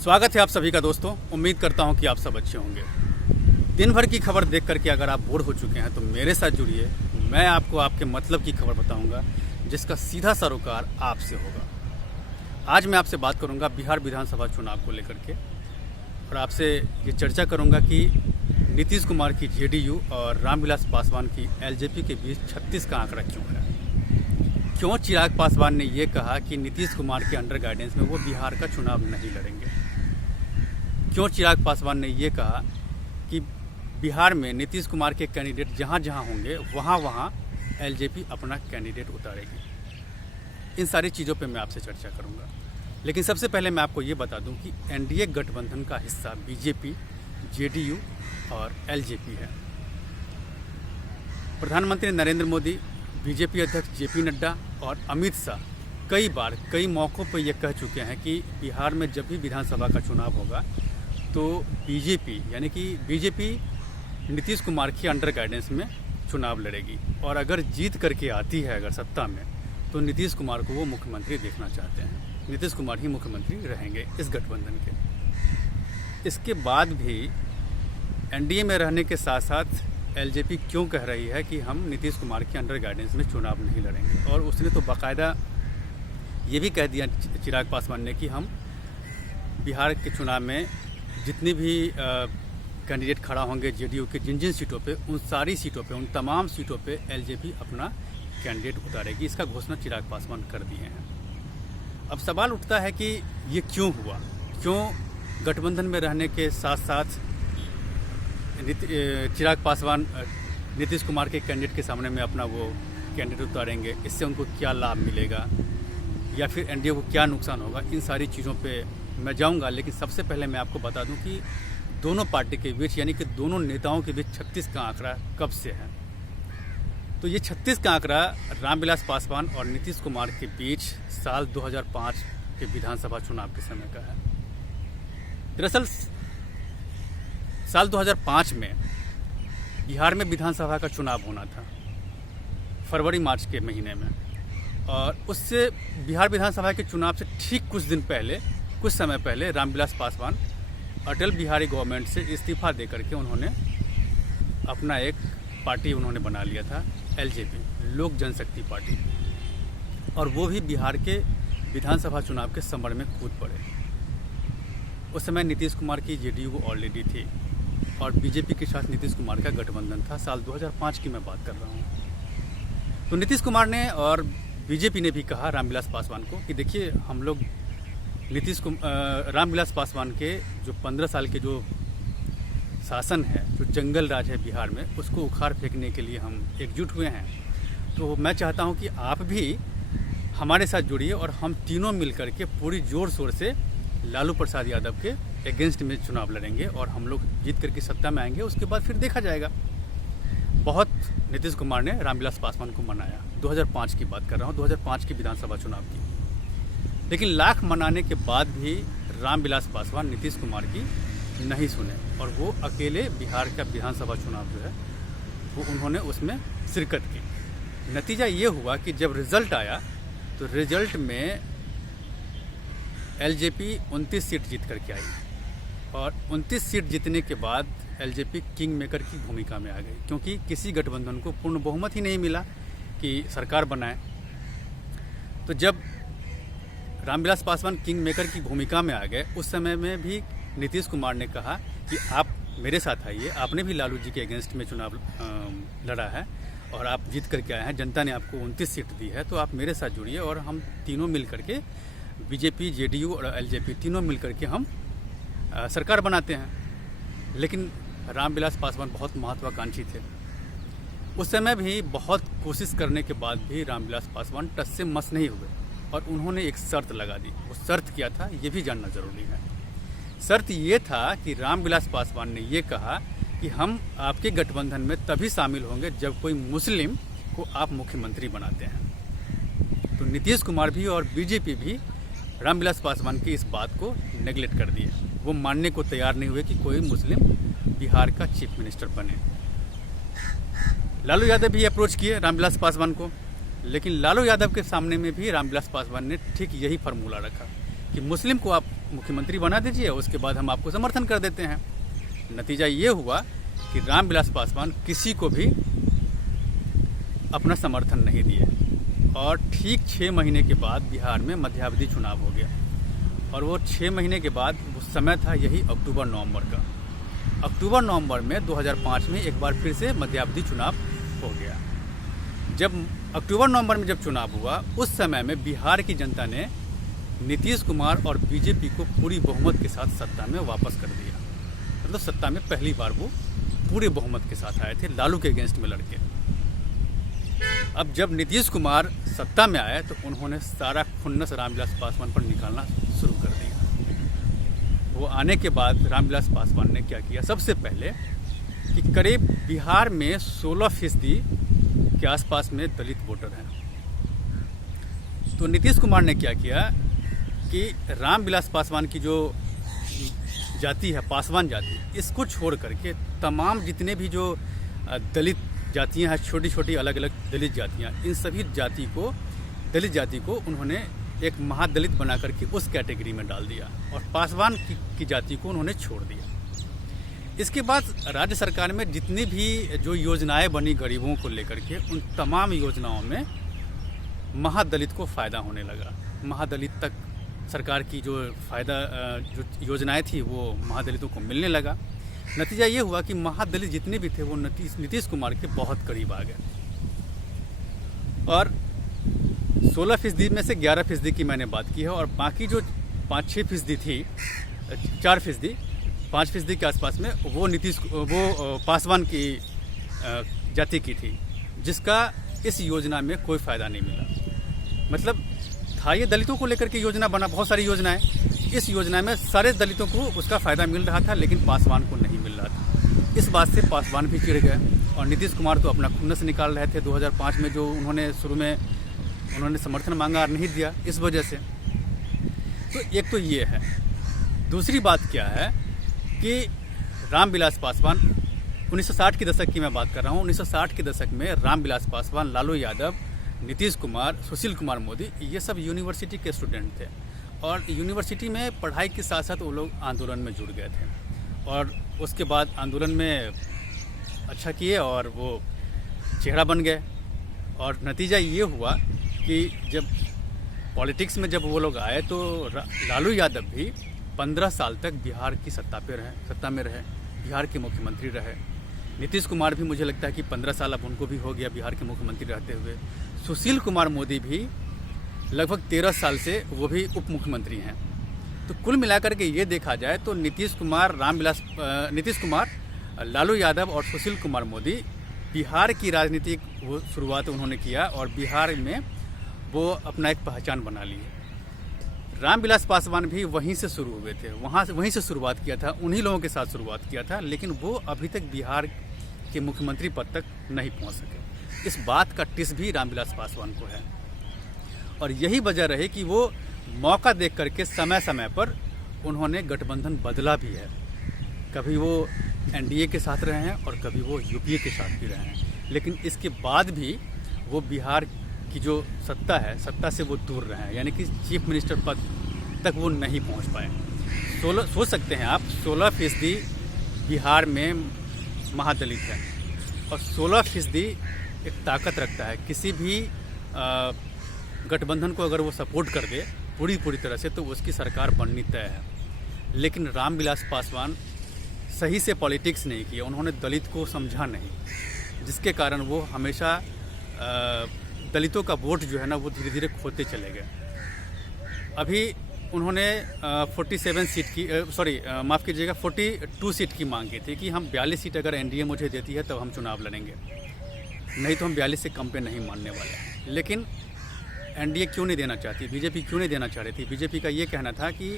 स्वागत है आप सभी का दोस्तों। उम्मीद करता हूं कि आप सब अच्छे होंगे। दिन भर की खबर देख करके अगर आप बोर हो चुके हैं तो मेरे साथ जुड़िए। मैं आपको आपके मतलब की खबर बताऊंगा जिसका सीधा सरोकार आपसे होगा। आज मैं आपसे बात करूंगा बिहार विधानसभा चुनाव को लेकर के और आपसे ये चर्चा करूंगा कि नीतीश कुमार की जेडीयू और रामविलास पासवान की एलजेपी के बीच 36 का आंकड़ा क्यों है। क्यों चिराग पासवान ने ये कहा कि नीतीश कुमार के अंडर गाइडेंस में वो बिहार का चुनाव नहीं लड़ेंगे। क्यों चिराग पासवान ने ये कहा कि बिहार में नीतीश कुमार के कैंडिडेट जहाँ जहाँ होंगे वहाँ वहाँ एलजेपी अपना कैंडिडेट उतारेगी। इन सारी चीज़ों पे मैं आपसे चर्चा करूँगा, लेकिन सबसे पहले मैं आपको ये बता दूँ कि एनडीए गठबंधन का हिस्सा बीजेपी, जेडीयू और एलजेपी है। प्रधानमंत्री नरेंद्र मोदी, बीजेपी अध्यक्ष जेपी नड्डा और अमित शाह कई बार कई मौक़ों पर यह कह चुके हैं कि बिहार में जब भी विधानसभा का चुनाव होगा तो बीजेपी यानी कि बीजेपी नीतीश कुमार के अंडर गाइडेंस में चुनाव लड़ेगी और अगर जीत करके आती है अगर सत्ता में तो नीतीश कुमार को वो मुख्यमंत्री देखना चाहते हैं। नीतीश कुमार ही मुख्यमंत्री रहेंगे इस गठबंधन के। इसके बाद भी एनडीए में रहने के साथ साथ एलजेपी क्यों कह रही है कि हम नीतीश कुमार के अंडर गाइडेंस में चुनाव नहीं लड़ेंगे, और उसने तो बाकायदा ये भी कह दिया चिराग पासवान ने कि हम बिहार के चुनाव में जितनी भी कैंडिडेट खड़ा होंगे जेडीयू के जिन जिन सीटों पे, उन सारी सीटों पे, उन तमाम सीटों पे एलजेपी अपना कैंडिडेट उतारेगी। इसका घोषणा चिराग पासवान कर दिए हैं। अब सवाल उठता है कि ये क्यों हुआ, क्यों गठबंधन में रहने के साथ साथ चिराग पासवान नीतीश कुमार के कैंडिडेट के सामने में अपना वो कैंडिडेट उतारेंगे, इससे उनको क्या लाभ मिलेगा या फिर एनडीए को क्या नुकसान होगा। इन सारी चीज़ों पे मैं जाऊंगा, लेकिन सबसे पहले मैं आपको बता दूं कि दोनों पार्टी के बीच यानी कि दोनों नेताओं के बीच 36 का आंकड़ा कब से है। तो ये 36 का आंकड़ा रामविलास पासवान और नीतीश कुमार के बीच साल 2005 के विधानसभा चुनाव के समय का है। दरअसल साल 2005 में बिहार में विधानसभा का चुनाव होना था फरवरी मार्च के महीने में, और उससे बिहार विधानसभा के चुनाव से ठीक कुछ समय पहले रामविलास पासवान अटल बिहारी गवर्नमेंट से इस्तीफा दे करके उन्होंने अपना एक पार्टी उन्होंने बना लिया था, एलजेपी, लोक जनशक्ति पार्टी, और वो भी बिहार के विधानसभा चुनाव के समर में कूद पड़े। उस समय नीतीश कुमार की जेडीयू ऑलरेडी थी और बीजेपी के साथ नीतीश कुमार का गठबंधन था। साल 2005 की मैं बात कर रहा हूँ। तो नीतीश कुमार ने और बीजेपी ने भी कहा रामविलास पासवान को कि देखिए, हम लोग रामविलास पासवान के जो 15 साल के जो शासन है, जो जंगल राज है बिहार में, उसको उखाड़ फेंकने के लिए हम एकजुट हुए हैं। तो मैं चाहता हूं कि आप भी हमारे साथ जुड़िए और हम तीनों मिलकर के पूरी जोर शोर से लालू प्रसाद यादव के अगेंस्ट में चुनाव लड़ेंगे और हम लोग जीत करके सत्ता में आएंगे। उसके बाद फिर देखा जाएगा। बहुत नीतीश कुमार ने रामविलास पासवान को मनाया। 2005 की बात कर रहा हूँ, 2005 की विधानसभा चुनाव की। लेकिन लाख मनाने के बाद भी रामविलास पासवान नीतीश कुमार की नहीं सुने और वो अकेले बिहार का विधानसभा चुनाव जो है वो उन्होंने उसमें शिरकत की। नतीजा ये हुआ कि जब रिजल्ट आया तो रिजल्ट में एलजेपी 29 सीट जीत करके आई और 29 सीट जीतने के बाद एलजेपी किंग मेकर की भूमिका में आ गई, क्योंकि किसी गठबंधन को पूर्ण बहुमत ही नहीं मिला कि सरकार बनाए। तो जब रामविलास पासवान किंग मेकर की भूमिका में आ गए, उस समय में भी नीतीश कुमार ने कहा कि आप मेरे साथ आइए, आपने भी लालू जी के अगेंस्ट में चुनाव लड़ा है और आप जीत करके आए हैं, जनता ने आपको 29 सीट दी है, तो आप मेरे साथ जुड़िए और हम तीनों मिल करके, बीजेपी, जेडीयू और एलजेपी तीनों मिल करके हम सरकार बनाते हैं। लेकिन रामविलास पासवान बहुत महत्वाकांक्षी थे। उस समय भी बहुत कोशिश करने के बाद भी रामविलास पासवान टस से मस नहीं हुए और उन्होंने एक शर्त लगा दी। वो शर्त क्या था ये भी जानना जरूरी है। शर्त ये था कि रामविलास पासवान ने ये कहा कि हम आपके गठबंधन में तभी शामिल होंगे जब कोई मुस्लिम को आप मुख्यमंत्री बनाते हैं। तो नीतीश कुमार भी और बीजेपी भी रामविलास पासवान की इस बात को नेगलेक्ट कर दिए। वो मानने को तैयार नहीं हुए कि कोई मुस्लिम बिहार का चीफ मिनिस्टर बने। लालू यादव भी अप्रोच किए रामविलास पासवान को, लेकिन लालू यादव के सामने में भी रामविलास पासवान ने ठीक यही फार्मूला रखा कि मुस्लिम को आप मुख्यमंत्री बना दीजिए, उसके बाद हम आपको समर्थन कर देते हैं। नतीजा ये हुआ कि रामविलास पासवान किसी को भी अपना समर्थन नहीं दिए और ठीक 6 महीने के बाद बिहार में मध्यावधि चुनाव हो गया। और वो 6 महीने के बाद वो समय था यही अक्टूबर-नवंबर का। अक्टूबर-नवंबर में 2005 में एक बार फिर से मध्यावधि चुनाव हो गया। जब अक्टूबर-नवंबर में जब चुनाव हुआ, उस समय में बिहार की जनता ने नीतीश कुमार और बीजेपी को पूरी बहुमत के साथ सत्ता में वापस कर दिया। मतलब सत्ता में पहली बार वो पूरे बहुमत के साथ आए थे, लालू के अगेंस्ट में लड़के। अब जब नीतीश कुमार सत्ता में आए तो उन्होंने सारा खुन्नस रामविलास पासवान पर निकालना शुरू कर दिया। वो आने के बाद रामविलास पासवान ने क्या किया, सबसे पहले कि करीब बिहार में 16% के आसपास में दलित वोटर हैं। तो नीतीश कुमार ने क्या किया कि रामविलास पासवान की जो जाति है, पासवान जाति, इसको छोड़ करके तमाम जितने भी जो दलित जातियां हैं, छोटी छोटी अलग अलग दलित जातियां, इन सभी दलित जाति को उन्होंने एक महादलित बना करके उस कैटेगरी में डाल दिया और पासवान की जाति को उन्होंने छोड़ दिया। इसके बाद राज्य सरकार में जितनी भी जो योजनाएं बनी गरीबों को लेकर के, उन तमाम योजनाओं में महादलित को फ़ायदा होने लगा। महादलित तक सरकार की जो जो योजनाएं थी वो महादलितों को मिलने लगा। नतीजा ये हुआ कि महादलित जितने भी थे वो नीतीश कुमार के बहुत करीब आ गए और 16% में से 11% की मैंने बात की है और बाकी जो 5-6% थी, 4%, 5% के आसपास में वो पासवान की जाति की थी, जिसका इस योजना में कोई फ़ायदा नहीं मिला। मतलब था ये दलितों को लेकर के योजना बना, बहुत सारी योजनाएं, इस योजना में सारे दलितों को उसका फ़ायदा मिल रहा था लेकिन पासवान को नहीं मिल रहा था। इस बात से पासवान भी चिढ़ गए और नीतीश कुमार तो अपना खुन्नस निकाल रहे थे। 2005 में जो शुरू में उन्होंने समर्थन मांगा और नहीं दिया, इस वजह से। तो एक तो ये है। दूसरी बात क्या है कि रामविलास पासवान 1960 के दशक की मैं बात कर रहा हूँ। 1960 के दशक में रामविलास पासवान, लालू यादव, नीतीश कुमार, सुशील कुमार मोदी, ये सब यूनिवर्सिटी के स्टूडेंट थे और यूनिवर्सिटी में पढ़ाई के साथ साथ वो लोग आंदोलन में जुड़ गए थे और उसके बाद आंदोलन में अच्छा किए और वो चेहरा बन गए। और नतीजा ये हुआ कि जब पॉलिटिक्स में जब वो लोग आए तो लालू यादव भी 15 साल तक बिहार की सत्ता में रहे, बिहार के मुख्यमंत्री रहे। नीतीश कुमार भी मुझे लगता है कि 15 साल अब उनको भी हो गया बिहार के मुख्यमंत्री रहते हुए। सुशील कुमार मोदी भी लगभग 13 साल से वो भी उप मुख्यमंत्री हैं। तो कुल मिलाकर के ये देखा जाए तो नीतीश कुमार, लालू यादव और सुशील कुमार मोदी बिहार की राजनीतिक वो शुरुआत उन्होंने किया और बिहार में वो अपना एक पहचान बना ली। रामविलास पासवान भी वहीं से शुरू हुए थे, वहीं से शुरुआत किया था, उन्हीं लोगों के साथ शुरुआत किया था, लेकिन वो अभी तक बिहार के मुख्यमंत्री पद तक नहीं पहुंच सके। इस बात का टिस भी रामविलास पासवान को है और यही वजह रही कि वो मौका देख करके समय समय पर उन्होंने गठबंधन बदला भी है। कभी वो एनडीए के साथ रहे हैं और कभी वो यूपीए के साथ भी रहे हैं, लेकिन इसके बाद भी वो बिहार की जो सत्ता है, सत्ता से वो दूर रहे हैं, यानी कि चीफ मिनिस्टर पद तक वो नहीं पहुंच पाए। सोच सकते हैं आप, 16% बिहार में महादलित है और 16% एक ताकत रखता है। किसी भी गठबंधन को अगर वो सपोर्ट कर दे पूरी तरह से तो उसकी सरकार बननी तय है। लेकिन रामविलास पासवान सही से पॉलिटिक्स नहीं किया, उन्होंने दलित को समझा नहीं, जिसके कारण वो हमेशा दलितों का वोट जो है ना वो धीरे धीरे खोते चले गए। अभी उन्होंने 47 सीट की माफ़ कीजिएगा 42 सीट की मांग की थी कि हम 42 सीट अगर एनडीए मुझे देती है तब हम चुनाव लड़ेंगे, नहीं तो हम 42 से कम पे नहीं मानने वाले। लेकिन एनडीए क्यों नहीं देना चाहती, बीजेपी क्यों नहीं देना चाह रही थी? बीजेपी का ये कहना था कि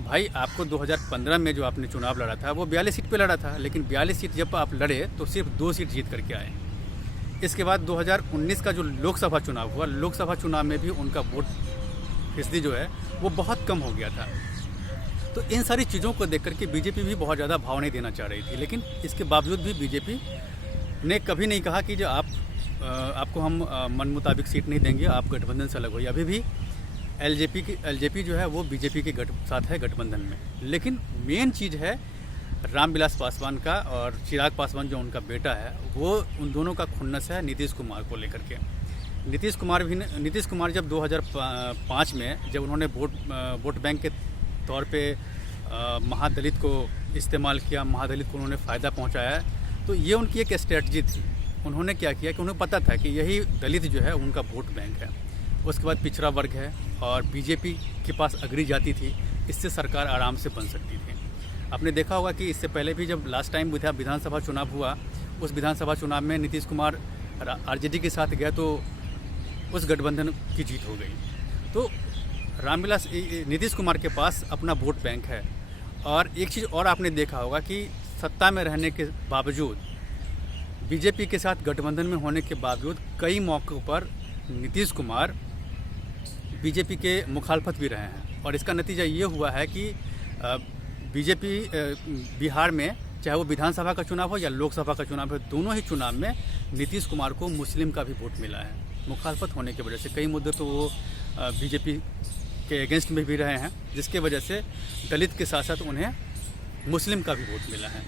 भाई आपको 2015 में जो आपने चुनाव लड़ा था वो 42 सीट पे लड़ा था, लेकिन 42 सीट जब आप लड़े तो सिर्फ 2 सीट जीत करके आए। इसके बाद 2019 का जो लोकसभा चुनाव हुआ, लोकसभा चुनाव में भी उनका वोट फीसदी जो है वो बहुत कम हो गया था। तो इन सारी चीज़ों को देख करके बीजेपी भी बहुत ज़्यादा भाव नहीं देना चाह रही थी, लेकिन इसके बावजूद भी बीजेपी ने कभी नहीं कहा कि जो आपको हम मन मुताबिक सीट नहीं देंगे, आप गठबंधन से अलग होइए। अभी भी एलजेपी जो है वो बीजेपी के साथ है गठबंधन में। लेकिन मेन चीज़ है रामविलास पासवान का और चिराग पासवान जो उनका बेटा है, वो उन दोनों का खुन्नस है नीतीश कुमार को लेकर के। नीतीश कुमार जब 2005 में जब उन्होंने वोट बैंक के तौर पे महादलित को इस्तेमाल किया, महादलित को उन्होंने फ़ायदा पहुंचाया, तो ये उनकी एक स्ट्रेटजी थी। उन्होंने क्या किया कि उन्हें पता था कि यही दलित जो है उनका वोट बैंक है। उसके बाद पिछड़ा वर्ग है और बीजेपी के पास अगड़ी जाती थी, इससे सरकार आराम से बन सकती थी। आपने देखा होगा कि इससे पहले भी जब लास्ट टाइम विधानसभा चुनाव हुआ, उस विधानसभा चुनाव में नीतीश कुमार आरजेडी के साथ गया तो उस गठबंधन की जीत हो गई। तो नीतीश कुमार के पास अपना वोट बैंक है। और एक चीज़ और आपने देखा होगा कि सत्ता में रहने के बावजूद, बीजेपी के साथ गठबंधन में होने के बावजूद कई मौक़ों पर नीतीश कुमार बीजेपी के मुखालफत भी रहे हैं। और इसका नतीजा ये हुआ है कि बीजेपी बिहार में, चाहे वो विधानसभा का चुनाव हो या लोकसभा का चुनाव हो, दोनों ही चुनाव में नीतीश कुमार को मुस्लिम का भी वोट मिला है। मुखालफत होने की वजह से कई मुद्दे तो वो बीजेपी के अगेंस्ट में भी रहे हैं, जिसके वजह से दलित के साथ साथ उन्हें मुस्लिम का भी वोट मिला है।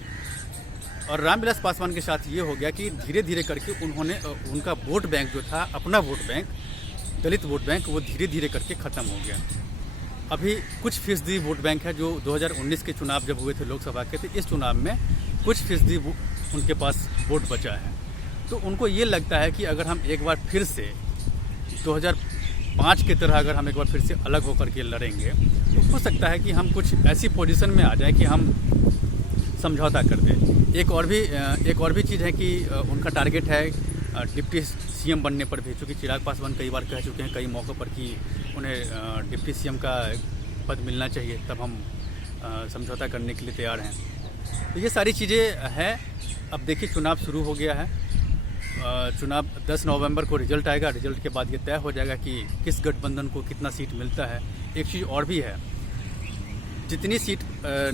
और रामविलास पासवान के साथ ये हो गया कि धीरे धीरे करके उनका वोट बैंक जो था, अपना वोट बैंक, दलित वोट बैंक, वो धीरे धीरे करके ख़त्म हो गया। अभी कुछ फीसदी वोट बैंक है जो 2019 के चुनाव जब हुए थे लोकसभा के, तो इस चुनाव में कुछ फीसदी उनके पास वोट बचा है। तो उनको ये लगता है कि अगर हम एक बार फिर से 2005 की तरह अगर हम एक बार फिर से अलग होकर के लड़ेंगे, तो हो सकता है कि हम कुछ ऐसी पोजीशन में आ जाए कि हम समझौता कर दें। एक और भी चीज़ है कि उनका टारगेट है डिप्टी सीएम बनने पर भी, चूँकि चिराग पासवान कई बार कह चुके हैं कई मौक़ों पर कि उन्हें डिप्टी सीएम का पद मिलना चाहिए, तब हम समझौता करने के लिए तैयार हैं। तो ये सारी चीज़ें हैं। अब देखिए चुनाव शुरू हो गया है। चुनाव 10 नवंबर को रिजल्ट आएगा। रिजल्ट के बाद ये तय हो जाएगा कि किस गठबंधन को कितना सीट मिलता है। एक चीज़ और भी है, जितनी सीट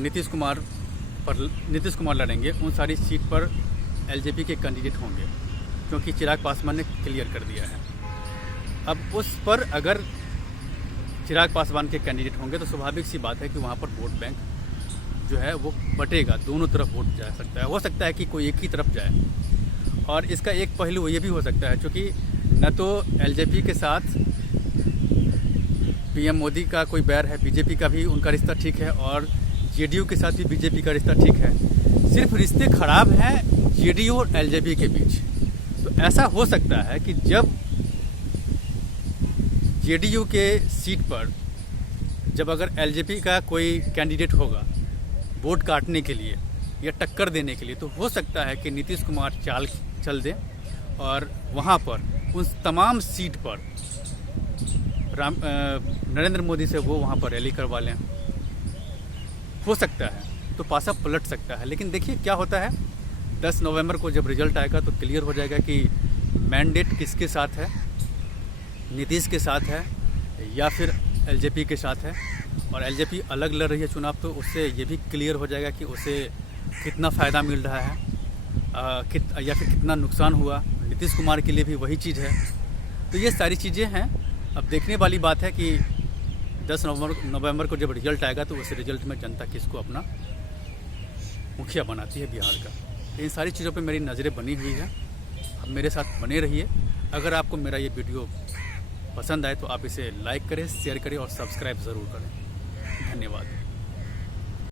नीतीश कुमार लड़ेंगे, उन सारी सीट पर एलजेपी के कैंडिडेट होंगे, क्योंकि चिराग पासवान ने क्लियर कर दिया है। अब उस पर अगर चिराग पासवान के कैंडिडेट होंगे तो स्वाभाविक सी बात है कि वहाँ पर वोट बैंक जो है वो बटेगा, दोनों तरफ वोट जा सकता है। हो सकता है कि कोई एक ही तरफ जाए। और इसका एक पहलू ये भी हो सकता है, क्योंकि न तो एलजेपी के साथ पीएम मोदी का कोई बैर है, बीजेपी का भी उनका रिश्ता ठीक है, और जेडीयू के साथ भी बीजेपी का रिश्ता ठीक है। सिर्फ रिश्ते खराब हैं जेडीयू और एलजेपी के बीच। तो ऐसा हो सकता है कि जब जेडीयू के सीट पर जब अगर एलजेपी का कोई कैंडिडेट होगा वोट काटने के लिए या टक्कर देने के लिए, तो हो सकता है कि नीतीश कुमार चाल चल दें और वहाँ पर उन तमाम सीट पर नरेंद्र मोदी से वो वहाँ पर रैली करवा लें। हो सकता है, तो पासा पलट सकता है। लेकिन देखिए क्या होता है। 10 नवंबर को जब रिजल्ट आएगा तो क्लियर हो जाएगा कि मैंडेट किसके साथ है, नीतीश के साथ है या फिर एलजेपी के साथ है। और एलजेपी अलग लड़ रही है चुनाव, तो उससे ये भी क्लियर हो जाएगा कि उसे कितना फ़ायदा मिल रहा है या फिर कितना नुकसान हुआ। नीतीश कुमार के लिए भी वही चीज़ है। तो ये सारी चीज़ें हैं। अब देखने वाली बात है कि 10 नवंबर को जब रिजल्ट आएगा तो उस रिजल्ट में जनता किसको अपना मुखिया बनाती है बिहार का। तो इन सारी चीज़ों पे मेरी नज़रें बनी हुई है। अब मेरे साथ बने रहिए। अगर आपको मेरा ये वीडियो पसंद आए तो आप इसे लाइक करें, शेयर करें और सब्सक्राइब ज़रूर करें। धन्यवाद।